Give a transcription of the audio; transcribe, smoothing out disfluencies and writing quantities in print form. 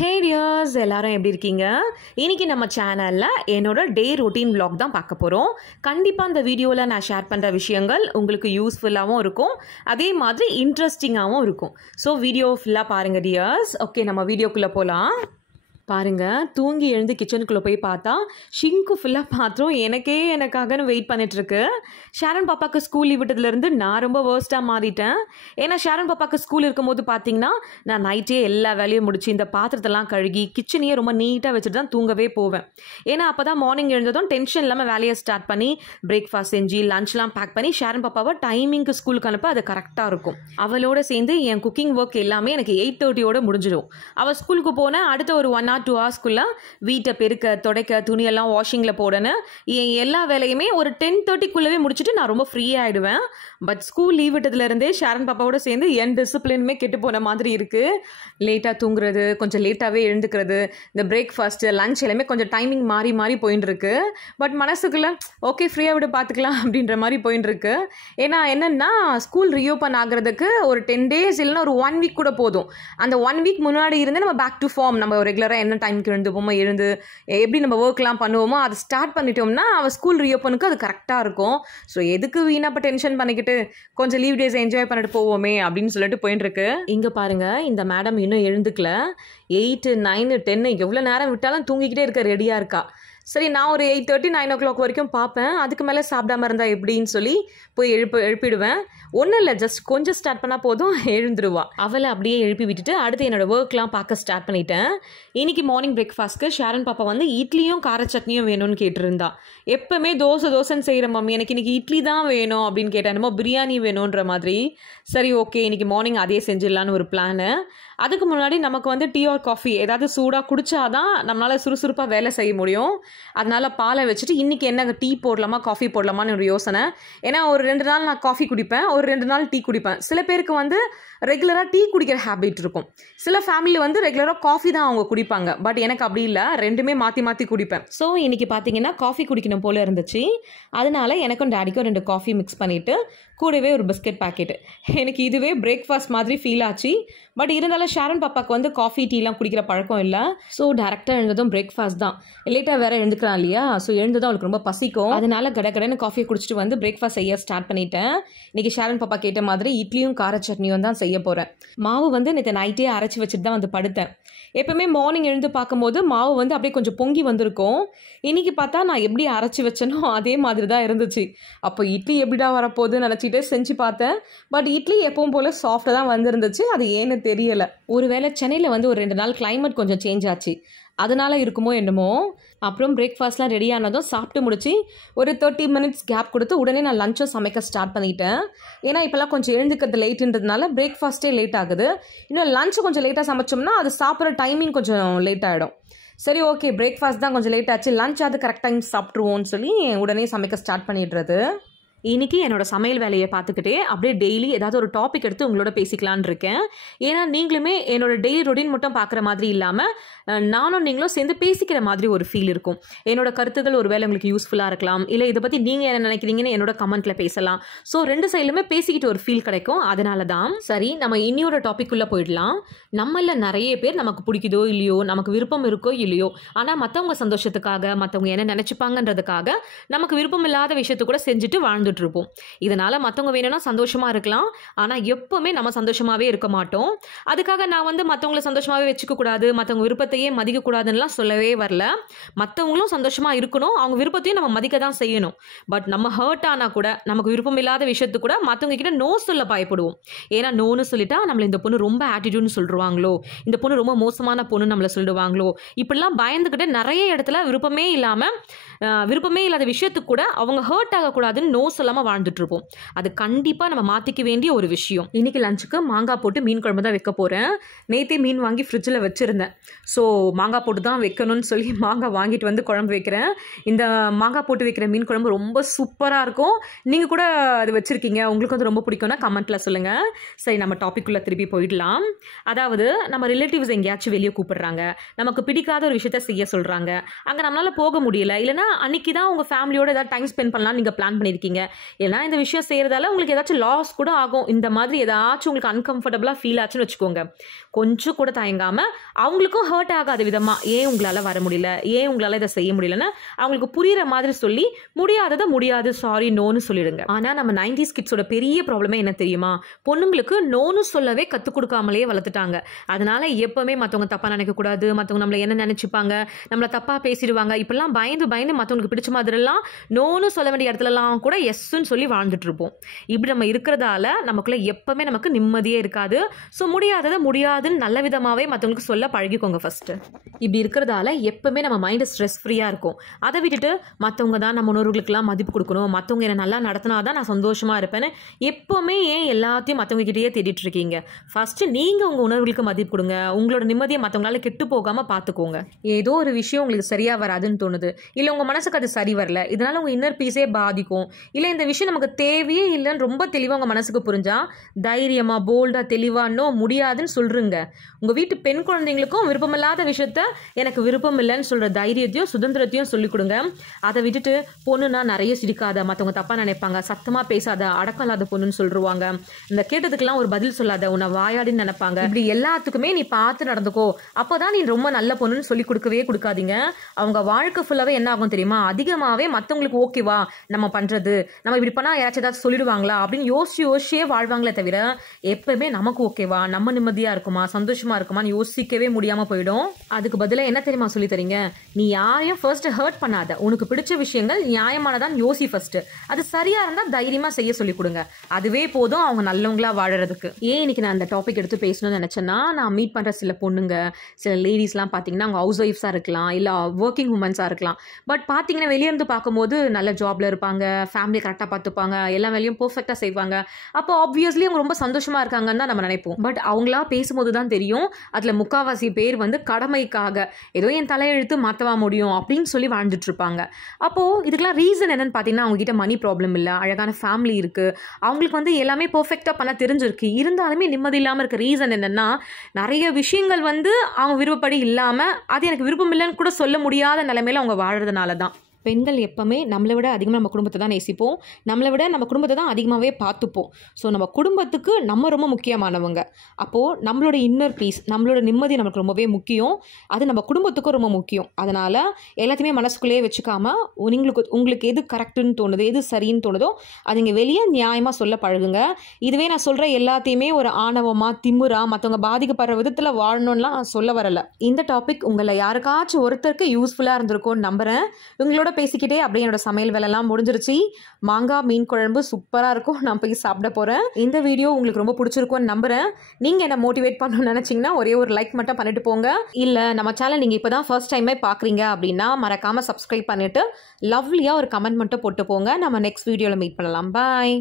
ஹே tears, எல்லாரும் எப்படி இருக்கீங்க? இன்றைக்கி நம்ம சேனலில் என்னோட டே ரொட்டீன் vlog தான் பார்க்க போகிறோம். கண்டிப்பாக அந்த வீடியோவில் நான் ஷேர் பண்ணுற விஷயங்கள் உங்களுக்கு யூஸ்ஃபுல்லாகவும் இருக்கும், அதே மாதிரி இன்ட்ரெஸ்டிங்காகவும் இருக்கும். ஸோ வீடியோ ஃபுல்லாக பாருங்கள் டியர்ஸ். ஓகே, நம்ம வீடியோக்குள்ளே போகலாம். பாருங்கள், தூங்கி எழுந்து கிச்சனுக்குள்ளே போய் பார்த்தா ஷிங்கு ஃபுல்லாக பாத்திரம் எனக்காகன்னு வெயிட் பண்ணிட்டுருக்கு. ஷாரன் பாப்பாவுக்கு ஸ்கூல் லீவ் விட்டதுலேருந்து நான் ரொம்ப வேர்ஸ்ட்டாக மாறிட்டேன். ஏன்னா ஷாரன் பாப்பாவுக்கு ஸ்கூல் இருக்கும்போது பார்த்தீங்கன்னா நான் நைட்டே எல்லா வேலையும் முடிச்சு இந்த பாத்திரத்தெல்லாம் கழுகி கிச்சனையே ரொம்ப நீட்டாக வச்சுட்டு தான் தூங்கவே போவேன். ஏன்னா அப்போ தான் மார்னிங் எழுந்ததும் டென்ஷன் இல்லாமல் வேலையை ஸ்டார்ட் பண்ணி பிரேக்ஃபாஸ்ட் செஞ்சு லஞ்ச்லாம் பேக் பண்ணி ஷாரன் பாப்பாவை டைமிங்க்கு ஸ்கூலுக்கு அனுப்ப அது கரெக்டாக இருக்கும். அவளோட சேர்ந்து என் குக்கிங் ஒர்க் எல்லாமே எனக்கு 8:30 முடிஞ்சிடும். அவள் ஸ்கூலுக்கு போனேன் அடுத்த ஒரு 1 or 2 hours வீட்டை பெருக்க துடைக்க துணியெல்லாம் வாஷிங்கில் போடணும். என் எல்லா வேலையுமே ஒரு 10:30 முடிச்சுட்டு நான் ரொம்ப ஃப்ரீ ஆகிடுவேன். பட் ஸ்கூல் லீவ் விட்டதுலேருந்தே ஷாரன் பாப்பாவோட சேர்ந்து என் டிசிப்ளினுமே கெட்டு போன மாதிரி இருக்குது. லேட்டாக தூங்குறது, கொஞ்சம் லேட்டாகவே எழுந்துக்கிறது, இந்த பிரேக்ஃபாஸ்ட்டு லஞ்ச் எல்லாமே கொஞ்சம் டைமிங் மாறி மாறி போயின்னு இருக்கு. பட் மனசுக்குள்ளே ஓகே ஃப்ரீயாக விட பார்த்துக்கலாம் அப்படின்ற மாதிரி போயின்னு இருக்கு. ஏன்னா என்னென்னா ஸ்கூல் ரீஓப்பன் ஆகிறதுக்கு ஒரு 10 days இல்லைன்னா ஒரு 1 week கூட போதும். அந்த 1 week முன்னாடி இருந்து நம்ம பேக் டு ஃபார்ம், நம்ம ரெகுலராக என்ன டைமுக்கு எழுந்துப்போமோ எழுந்து எப்படி நம்ம ஒர்க்லாம் பண்ணுவோமோ அதை ஸ்டார்ட் பண்ணிட்டோம்னா அவள் ஸ்கூல் ரீஓப்பனுக்கு அது கரெக்டாக இருக்கும். ஸோ எதுக்கு வீணாக இப்போ டென்ஷன் பண்ணிக்கிட்டு கொஞ்சம் லீவ் டேஸ் என்ஜாய் பண்ணிட்டு போவோமே அப்படின்னு சொல்லிட்டு போயின்னு இருக்கு. இங்கே பாருங்கள், இந்த மேடம் இன்னும் எழுந்துக்கல. 8, 9, 10 எவ்வளோ நேரம் விட்டாலும் தூங்கிக்கிட்டே இருக்க ரெடியாக இருக்கா. சரி, நான் ஒரு 8:30, 9 o'clock வரைக்கும் பார்ப்பேன். அதுக்கு மேலே சாப்பிடாம இருந்தால் எப்படின்னு சொல்லி போய் எழுப்பிடுவேன். ஒன்றும் இல்லை, ஜஸ்ட் கொஞ்சம் ஸ்டார்ட் பண்ணால் போதும் எழுந்துருவா. அவளை அப்படியே எழுப்பி விட்டுட்டு அடுத்து என்னோடய ஒர்க்லாம் பார்க்க ஸ்டார்ட் பண்ணிட்டேன். இன்றைக்கி மார்னிங் பிரேக்ஃபாஸ்ட்க்கு ஷாரன் பாப்பா வந்து இட்லியும் கார சட்னியும் வேணும்னு கேட்டிருந்தா. எப்போவுமே தோசைன்னு செய்கிற மம்மி, எனக்கு இன்றைக்கி இட்லி தான் வேணும் அப்படின்னு கேட்டேன். என்னமோ பிரியாணி வேணுன்ற மாதிரி. சரி ஓகே, இன்றைக்கி மார்னிங் அதே செஞ்சிடலான்னு ஒரு பிளானு. அதுக்கு முன்னாடி நமக்கு வந்து டீ ஆர் காஃபி ஏதாவது சூடாக குடித்தாதான் நம்மளால் சுறுசுறுப்பாக வேலை செய்ய முடியும். அதனால் பாலை வச்சுட்டு இன்றைக்கி என்ன டீ போடலாமா காஃபி போடலாமான்னு ஒரு யோசனை. ஏன்னா ஒரு 2 நாள் நான் காஃபி குடிப்பேன், ஒரு 2 நாள் டீ குடிப்பேன். சில பேருக்கு வந்து ரெகுலராக டீ குடிக்கிற ஹேபிட் இருக்கும். சில ஃபேமிலி வந்து ரெகுலராக காஃபி தான் அவங்க குடிப்பாங்க. பட் எனக்கு அப்படி இல்லை, ரெண்டுமே மாற்றி மாற்றி குடிப்பேன். ஸோ இன்றைக்கி பார்த்தீங்கன்னா காஃபி குடிக்கணும் போல் இருந்துச்சு. அதனால எனக்கும் டேடிக்கும் 2 காஃபி மிக்ஸ் பண்ணிவிட்டு கூடவே ஒரு பிஸ்கெட் பேக்கெட்டு. எனக்கு இதுவே பிரேக்ஃபாஸ்ட் மாதிரி ஃபீல் ஆச்சு. பட் இருந்தாலும் ஷாரன் பாப்பாவுக்கு வந்து காஃபி டீலாம் குடிக்கிற பழக்கம் இல்லை. ஸோ டேரெக்டாக எழுந்ததும் பிரேக்ஃபாஸ்ட் தான். லேட்டாக வேறு எழுந்துக்கிறான் இல்லையா, ஸோ எழுந்ததும் அவளுக்கு ரொம்ப பசிக்கும். அதனால கடன்னு காஃபியை குடிச்சிட்டு வந்து பிரேக்ஃபாஸ்ட் செய்ய ஸ்டார்ட் பண்ணிட்டேன். இன்றைக்கி ஷாரன் பாப்பா கேட்ட மாதிரி இட்லியும் கார சட்னியும் தான் செய்ய போகிறேன். மாவு வந்து நேற்று நைட்டே அரைச்சி வச்சுட்டு தான் வந்து படுத்தேன். எப்போவுமே மார்னிங் எழுந்து பார்க்கும்போது மாவு வந்து அப்படியே கொஞ்சம் பொங்கி வந்திருக்கும். இன்றைக்கி பார்த்தா நான் எப்படி அரைச்சி வச்சேனோ அதே மாதிரி தான் இருந்துச்சு. அப்போ இட்லி எப்படிடா வரப்போகுதுன்னு நினச்சிட்டே செஞ்சு பார்த்தேன். பட் இட்லி எப்பவும் போல் சாஃப்டாக தான் வந்துருந்துச்சு. அது ஏன்னு தெரியலை. ஒருவேளை சென்னையில் வந்து ஒரு 2 நாள் கிளைமேட் கொஞ்சம் சேஞ்ச் ஆச்சு, அதனால இருக்குமோ என்னமோ. அப்புறம் பிரேக்ஃபாஸ்ட்லாம் ரெடி ஆனதும் சாப்பிட்டு முடிச்சு ஒரு 30 minutes கேப் கொடுத்து உடனே நான் லஞ்சும் சமைக்க ஸ்டார்ட் பண்ணிட்டேன். ஏன்னா இப்போல்லாம் கொஞ்சம் எழுந்துக்கிறது லேட்டுன்றதுனால பிரேக்ஃபாஸ்ட்டே லேட் ஆகுது. இன்னும் லஞ்சு கொஞ்சம் லேட்டாக சமைச்சோம்னா அது சாப்பிட்ற டைமிங் கொஞ்சம் லேட் ஆகிடும். சரி ஓகே, பிரேக்ஃபாஸ்ட் தான் கொஞ்சம் லேட் ஆச்சு, லஞ்ச் அது கரெக்ட் டைம் சாப்பிட்ருவோன்னு சொல்லி உடனே சமைக்க ஸ்டார்ட் பண்ணிடுறது. இன்றைக்கி என்னோடய சமையல் வேலையை பார்த்துக்கிட்டே அப்படியே டெய்லி ஏதாவது ஒரு டாபிக் எடுத்து உங்களோட பேசிக்கலான் இருக்கேன். ஏன்னா நீங்களுமே என்னோடய டெய்லி ரொட்டீன் மட்டும் பார்க்குற மாதிரி இல்லாமல் நானும் நீங்களும் சேர்ந்து பேசிக்கிற மாதிரி ஒரு ஃபீல் இருக்கும். என்னோட கருத்துக்கள் ஒரு வேளை உங்களுக்கு யூஸ்ஃபுல்லாக இருக்கலாம், இல்லை இதை பற்றி நீங்கள் என்ன நினைக்கிறீங்கன்னு என்னோட கமெண்ட்டில் பேசலாம். ஸோ 2 சைட்லுமே பேசிக்கிட்டு ஒரு ஃபீல் கிடைக்கும். அதனால தான் சரி நம்ம இன்னியோட டாபிக்குள்ளே போயிடலாம். நம்மள நிறைய பேர் நமக்கு பிடிக்குதோ இல்லையோ, நமக்கு விருப்பம் இருக்கோ இல்லையோ, ஆனால் மற்றவங்க சந்தோஷத்துக்காக மற்றவங்க என்ன நினச்சிப்பாங்கன்றதுக்காக நமக்கு விருப்பம் இல்லாத விஷயத்தை கூட செஞ்சுட்டு வாழ்ந்துட்டுருப்போம். இதனால் மற்றவங்க வேணும்னா சந்தோஷமாக இருக்கலாம், ஆனால் எப்போவுமே நம்ம சந்தோஷமாகவே இருக்க மாட்டோம். அதுக்காக நான் வந்து மற்றவங்களை சந்தோஷமாகவே வச்சுக்கக்கூடாது, மற்றவங்க விருப்பத்தையே மதிக்கக்கூடாதுன்னெலாம் சொல்லவே வரல. மற்றவங்களும் சந்தோஷமாக இருக்கணும், அவங்க விருப்பத்தையும் நம்ம மதிக்க தான் செய்யணும். பட் நம்ம ஹர்ட் ஆனால் கூட நமக்கு விருப்பம் இல்லாத விஷயத்து கூட மற்றவங்க கிட்ட நோ சொல்ல பயப்படுவோம். ஏன்னா நோன்னு சொல்லிட்டா நம்மளை இந்த பொண்ணு ரொம்ப ஆட்டிடியூட்னு சொல்லிடுவாங்களோ, இந்த பொண்ணு ரொம்ப மோசமான பொண்ணு நம்மளை சொல்லிடுவாங்களோ, இப்படிலாம் பயந்துக்கிட்டு நிறைய இடத்துல விருப்பமே இல்லாத விஷயத்துக்கு கூட அவங்க ஹர்ட் ஆகக்கூடாதுன்னு நோ சொல்லாமல் வாழ்ந்துட்டுருப்போம். அது கண்டிப்பாக நம்ம மாற்றிக்க வேண்டிய ஒரு விஷயம். இன்றைக்கி லஞ்சுக்கு மாங்காய் போட்டு மீன் குழம்பு தான் வைக்க போகிறேன். நேற்றே மீன் வாங்கி ஃப்ரிட்ஜில் வச்சுருந்தேன். ஸோ மாங்காய் போட்டு தான் வைக்கணும்னு சொல்லி மாங்காய் வாங்கிட்டு வந்து குழம்பு வைக்கிறேன். இந்த மாங்காய் போட்டு வைக்கிற மீன் குழம்பு ரொம்ப சூப்பராக இருக்கும். நீங்கள் கூட அது வச்சுருக்கீங்க, உங்களுக்கு வந்து ரொம்ப பிடிக்கும்னா கமெண்ட்டில் சொல்லுங்கள். சரி, நம்ம டாபிக்குள்ளே திருப்பி போயிடலாம். அதாவது நம்ம ரிலேட்டிவ்ஸ் எங்கேயாச்சும் வெளியே கூப்பிடுறாங்க, நமக்கு பிடிக்காத ஒரு விஷயத்த செய்ய சொல்கிறாங்க, அங்கே நம்மளால் போக முடியல, இல்லைனா அன்றைக்கி தான் உங்கள் ஃபேமிலியோட ஏதாவது டைம் ஸ்பெண்ட் பண்ணலாம்னு நீங்கள் பிளான் பண்ணியிருக்கீங்க. ஏன்னா இந்த விஷயம் செய்கிறதால உங்களுக்கு ஏதாச்சும் லாஸ் கூட ஆகும். இந்த மாதிரி ஏதாச்சும் உங்களுக்கு அன்கம்ஃபர்டபுளாக ஃபீல் ஆச்சுன்னு வச்சுக்கோங்க, கொஞ்சம் கூட தயங்காமல் அவங்களுக்கும் ஹர்ட் ஆகாத விதமாக ஏன் உங்களால் வர முடியல, ஏன் உங்களால் இதை செய்ய முடியலன்னு அவங்களுக்கு புரிகிற மாதிரி சொல்லி முடியாததை முடியாது, சாரி, நோன்னு சொல்லிடுங்க. ஆனால் நம்ம 90s கிட்ஸோட பெரிய ப்ராப்ளமே என்ன தெரியுமா? பொண்ணுங்களுக்கு நோன்னு சொல்லவே கற்றுக் கொடுக்காமலே வளர்த்துட்டாங்க. அதனால எப்பவுமே மற்றவங்க தப்பாக நினைக்கக்கூடாது, மற்றவங்க நம்மளை என்ன நினச்சிப்பாங்க, நம்மளை தப்பாக பேசிடுவாங்க, இப்பெல்லாம் பயந்து பயந்து மற்றவங்களுக்கு பிடிச்ச மாதிரிலாம் நோன்னு சொல்ல வேண்டிய இடத்துலலாம் கூட எஸ்ன்னு சொல்லி வாழ்ந்துட்டு இருப்போம். இப்படி நம்ம இருக்கிறதால நமக்குள்ள எப்பவுமே நமக்கு நிம்மதியே இருக்காது. ஸோ முடியாததை முடியாதுன்னு நல்ல விதமாகவே மற்றவங்களுக்கு சொல்ல பழகிக்கோங்க ஃபர்ஸ்ட். இப்படி இருக்கிறதால எப்பவுமே நம்ம மைண்டு ஸ்ட்ரெஸ் ஃப்ரீயாக இருக்கும். அதை விட்டுட்டு மற்றவங்க தான் நம்ம உணர்வுகளுக்கெல்லாம் மதிப்பு கொடுக்கணும், மற்றவங்க என்னை நல்லா நடத்தினா தான் நான் சந்தோஷமாக இருப்பேன்னு எப்போவுமே ஏன் எல்லாத்தையும் மற்றவங்ககிட்டயே தேடிட்டு இருக்கீங்க? ஃபஸ்ட்டு நீங்கள் உங்கள் உணர்வுகளுக்கு மதிப்பு கொடுங்க. உங்களோட நிம்மதியை மற்றவங்களால கெட்டு போகாமல் பார்த்துக்கோங்க. ஏதோ ஒரு விஷயம் உங்களுக்கு சரியாக வராதுன்னு தோணுது, இல்லை உங்கள் மனசுக்கு அது சரி வரல, இதனால் உங்கள் இன்னர் பீஸே பாதிக்கும், இல்லை இந்த விஷயம் நமக்கு தேவையே இல்லைன்னு ரொம்ப தெளிவாக உங்கள் மனசுக்கு புரிஞ்சா தைரியமாக போல்டாக தெளிவாக நோ முடியாதுன்னு சொல்கிறீங்க. உங்கள் வீட்டு பெண் குழந்தைங்களுக்கும் விருப்பமில்லாத விஷயத்த எனக்கு விருப்பம் இல்லைன்னு சொல்கிற தைரியத்தையும் சுதந்திரத்தையும் சொல்லிக் கொடுங்க. அதை விட்டுட்டு பொண்ணுன்னா நிறைய சிரிக்காத, மற்றவங்க தப்பாக நினைப்பாங்க, சத்தமாக பேசாத, அடக்கம் இல்லாத பொண்ணுன்னு சொல்லிடுவாங்க, இந்த கேட்டதுக்கெல்லாம் ஒரு பதில் சொல்லாத, உன்னை வாயாடின்னு நினைப்பாங்க, இப்படி எல்லாத்துக்குமே நீ பார்த்து நடந்துக்கோ, அப்போதான் நீ ரொம்ப நல்ல பொண்ணுன்னு சொல்லி கொடுக்கவே கொடுக்காதீங்க. அவங்க வாழ்க்கை ஃபுல்லாகவே என்ன ஆகும் தெரியுமா? அதிகமாகவே மற்றவங்களுக்கு ஓகேவா நம்ம பண்ணுறது, நம்ம இப்படி பண்ணால் யாராச்சும் ஏதாச்சும் சொல்லிடுவாங்களா அப்படின்னு யோசிச்சே வாழ்வாங்களே தவிர எப்பவுமே நமக்கு ஓகேவா, நம்ம நிம்மதியாக இருக்குமா, சந்தோஷமாக இருக்குமான்னு யோசிக்கவே முடியாமல் போயிடும். அதுக்கு பதிலாக என்ன தெரியுமா சொல்லி தரீங்க? நீ யாரையும் ஃபர்ஸ்ட் ஹர்ட் பண்ணாத, உனக்கு பிடிச்ச விஷயங்கள் நியாயமானதான் யோசி ஃபர்ஸ்ட், அது சரியா இருந்தால் தைரியமாக செய்ய சொல்லி கொடுங்க, அதுவே போதும் அவங்க நல்லவங்களா வாழறதுக்கு. ஏன் இன்னைக்கு நான் அந்த டாபிக் எடுத்து பேசணும்னு நினச்சேன்னா, நான் மீட் பண்ணுற சில பொண்ணுங்க, சில லேடிஸ்லாம் பார்த்தீங்கன்னா அவங்க ஹவுஸ் ஒய்ஃப்ஸாக இருக்கலாம், இல்லை ஒர்க்கிங் உமன்ஸாக இருக்கலாம். பட் பார்த்தீங்கன்னா வெளியேருந்து பார்க்கும்போது நல்ல ஜாப்ல இருப்பாங்க, ஃபேமிலி கரெக்டாக பார்த்துப்பாங்க, எல்லா வேலையும் பர்ஃபெக்டாக செய்வாங்க. அப்போ ஆப்வியஸ்லி அவங்க ரொம்ப சந்தோஷமாக இருக்காங்கன்னு தான் நம்ம நினைப்போம். பட் அவங்களா பேசும்போது தான் தெரியும், அதில் முக்கால்வாசி பேர் வந்து கடமைக்காக ஏதோ என் தலையெழுத்து மாற்றவா முடியும் அப்படின்னு சொல்லி வாழ்ந்துட்டு இருப்பாங்க. அப்போது இதுக்கெல்லாம் ரீசன் என்னன்னு பார்த்தீங்கன்னா, அவங்ககிட்ட மணி ப்ராப்ளம் இல்லை, அழகான ஃபேமிலி இருக்குது, அவங்களுக்கு வந்து எல்லாமே பர்ஃபெக்டாக பண்ண தெரிஞ்சிருக்கு, இருந்தாலுமே நிம்மதி இல்லாமல் இருக்க ரீசன் என்னென்னா, நிறைய விஷயங்கள் வந்து அவங்க விருப்பப்படி இல்லாமல் அது எனக்கு விருப்பம் இல்லைன்னு கூட சொல்ல முடியாத நிலைமையில அவங்க வாழறதுனால தான். பெண்கள் எப்பவுமே நம்மளை விட அதிகமாக நம்ம குடும்பத்தை தான் நேசிப்போம், நம்மளை விட நம்ம குடும்பத்தை தான் அதிகமாகவே பார்த்துப்போம். ஸோ நம்ம குடும்பத்துக்கு நம்ம ரொம்ப முக்கியமானவங்க. அப்போது நம்மளோட இன்னர் பீஸ், நம்மளோட நிம்மதி நமக்கு ரொம்பவே முக்கியம், அது நம்ம குடும்பத்துக்கும் ரொம்ப முக்கியம். அதனால் எல்லாத்தையுமே மனசுக்குள்ளேயே வச்சுக்காம உங்களுக்கு எது கரெக்டுன்னு தோணுது, எது சரின்னு தோணுதோ அது இங்கே வெளியே நியாயமாக சொல்ல பழகுங்க. இதுவே நான் சொல்கிற எல்லாத்தையுமே ஒரு ஆணவமாக திமுறா மற்றவங்க பாதிக்கப்படுற விதத்தில் வாழணும்லாம் நான் சொல்ல வரலை. இந்த டாபிக் உங்களை யாருக்காச்சும் ஒருத்தருக்கு யூஸ்ஃபுல்லாக இருந்திருக்கும்னு நம்புகிறேன். உங்களோட பேசிக்கிட்டே அப்படியே என்னோட சமையல் வேலைலாம் முடிஞ்சிருச்சு. மாங்காய் மீன் குழம்பு சூப்பராக இருக்கும், நான் போய் சாப்பிட போகிறேன். இந்த வீடியோ உங்களுக்கு ரொம்ப பிடிச்சிருக்கும்னு நம்புகிறேன். நீங்கள் என்ன மோட்டிவேட் பண்ணணும்னு நினச்சிங்கன்னா ஒரே ஒரு லைக் மட்டும் பண்ணிட்டு போங்க. இல்லை நம்ம சேனல் நீங்கள் இப்போ தான் ஃபர்ஸ்ட் டைமே பார்க்குறீங்க அப்படின்னா மறக்காமல் சப்ஸ்கிரைப் பண்ணிவிட்டு லவ்லியாக ஒரு கமெண்ட் மட்டும் போட்டு போங்க. நம்ம நெக்ஸ்ட் வீடியோவில் மீட் பண்ணலாம். பாய்.